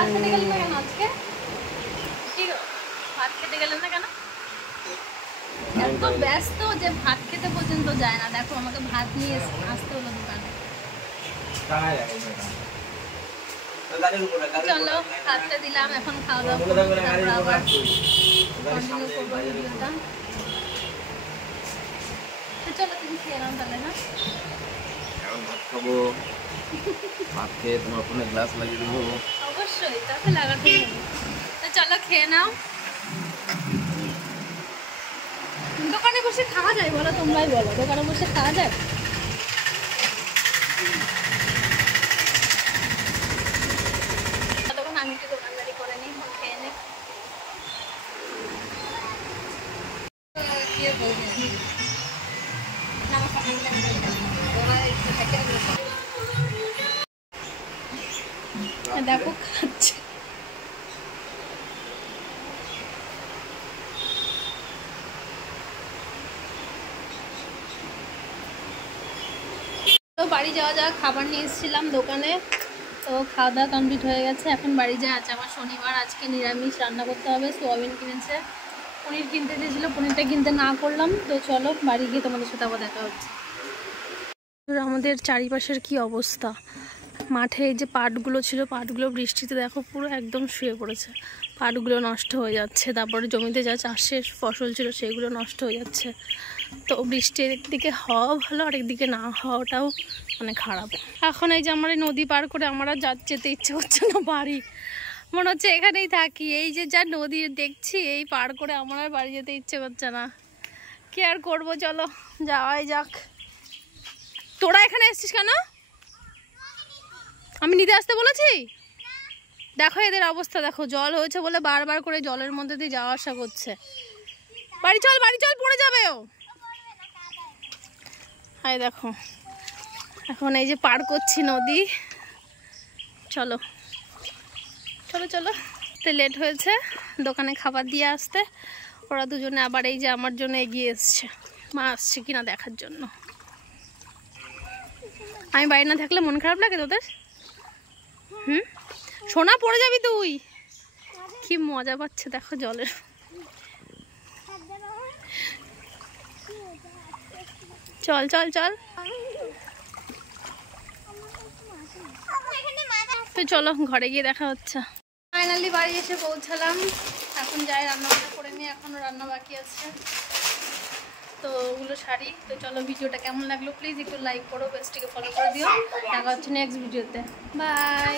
ভাত খেতে গেলেন না কেন আজকে? কি গো, ভাত খেতে গেলেন না কেন? এত ব্যস্ত যে ভাত খেতে পর্যন্ত যায় না। দেখো আমাকে ভাত নিয়ে আসতে হলো দোকানে। চলো ভাতটা দিলাম, এখন খাওয়া দাওয়া করবো, তারপর আবার কন্টিনিউ করবো ভিডিওটা। চলো তুমি খেয়ে নাও তাহলে। না এখন ভাত খাবো, ভাত খেয়ে তোমার ফোনে গ্লাস লাগিয়ে দেবো। অবশ্যই, তাতে লাগাতেই হবে। তো চলো খেয়ে নাও। দোকানে বসে খাওয়া যায় বলো? তোমরাই বলো, দোকানে বসে খাওয়া যায়? তখন আমি একটু দোকানদারি করে নিই, খেয়ে নে। দেখো খাচ্ছে। তো বাড়ি যাওয়া যাওয়া, খাবার নিয়ে এসেছিলাম দোকানে, তো খাওয়া দাওয়া কমপ্লিট হয়ে গেছে। এখন বাড়ি যাওয়া আছে। আমার শনিবার, আজকে নিরামিষ রান্না করতে হবে। সোয়াবিন কিনেছে, পনির কিনতে দিয়েছিল, পনিরটা কিনতে না করলাম। তো চলো বাড়ি গিয়ে তোমাদের সাথে আবার দেখা হচ্ছে। আমাদের চারিপাশের কি অবস্থা, মাঠে এই যে পাটগুলো ছিল, পাটগুলো বৃষ্টিতে দেখো পুরো একদম শুয়ে পড়েছে, পাটগুলো নষ্ট হয়ে যাচ্ছে। তারপরে জমিতে যা চাষের ফসল ছিল সেগুলো নষ্ট হয়ে যাচ্ছে। তো বৃষ্টি একদিকে হওয়া ভালো, আর একদিকে না হওয়াটাও মানে খারাপ। এখন এই যে আমরা নদী পার করে আমরা যেতে ইচ্ছে হচ্ছে না বাড়ি, মনে হচ্ছে এখানেই থাকি। এই যে যা নদী দেখছি, এই পার করে আমার আর বাড়ি যেতে ইচ্ছে করছে না। কি আর করবো, চলো যাওয়াই যাক। তোরা এখানে এসছিস কেন? আমি নিতে আসতে বলেছি? দেখো এদের অবস্থা দেখো, জল হয়েছে বলে বারবার করে জলের মধ্যে দিয়ে যাওয়া আসা করছে। বাড়ি চল, বাড়ি চল, পড়ে যাবে ও। হাই দেখো, এখন এই যে পার করছি নদী। চলো চলো চলো। তো লেট হয়েছে দোকানে খাবার দিয়ে আসতে। ওরা দুজনে আবার এই যে আমার জন্য এগিয়ে এসছে, মা আসছে কিনা দেখার জন্য। আমি বাড়ি না থাকলে মন খারাপ লাগে তোদের? সোনা পড়ে যাবি তুই। কি মজা পাচ্ছে দেখো জলের। চল চল চল, তো চলো ঘরে গিয়ে দেখা হচ্ছে। ফাইনালি বাড়ি এসে পৌঁছালাম। এখন যাই রান্না বান্না করে নিয়ে, এখনো রান্না বাকি আছে, তো ওগুলো সারি। তো চলো, ভিডিওটা কেমন লাগলো প্লিজ একটু লাইক করো, পেজটিকে ফলো করে দিও। দেখা হচ্ছে নেক্সট ভিডিওতে। বাই।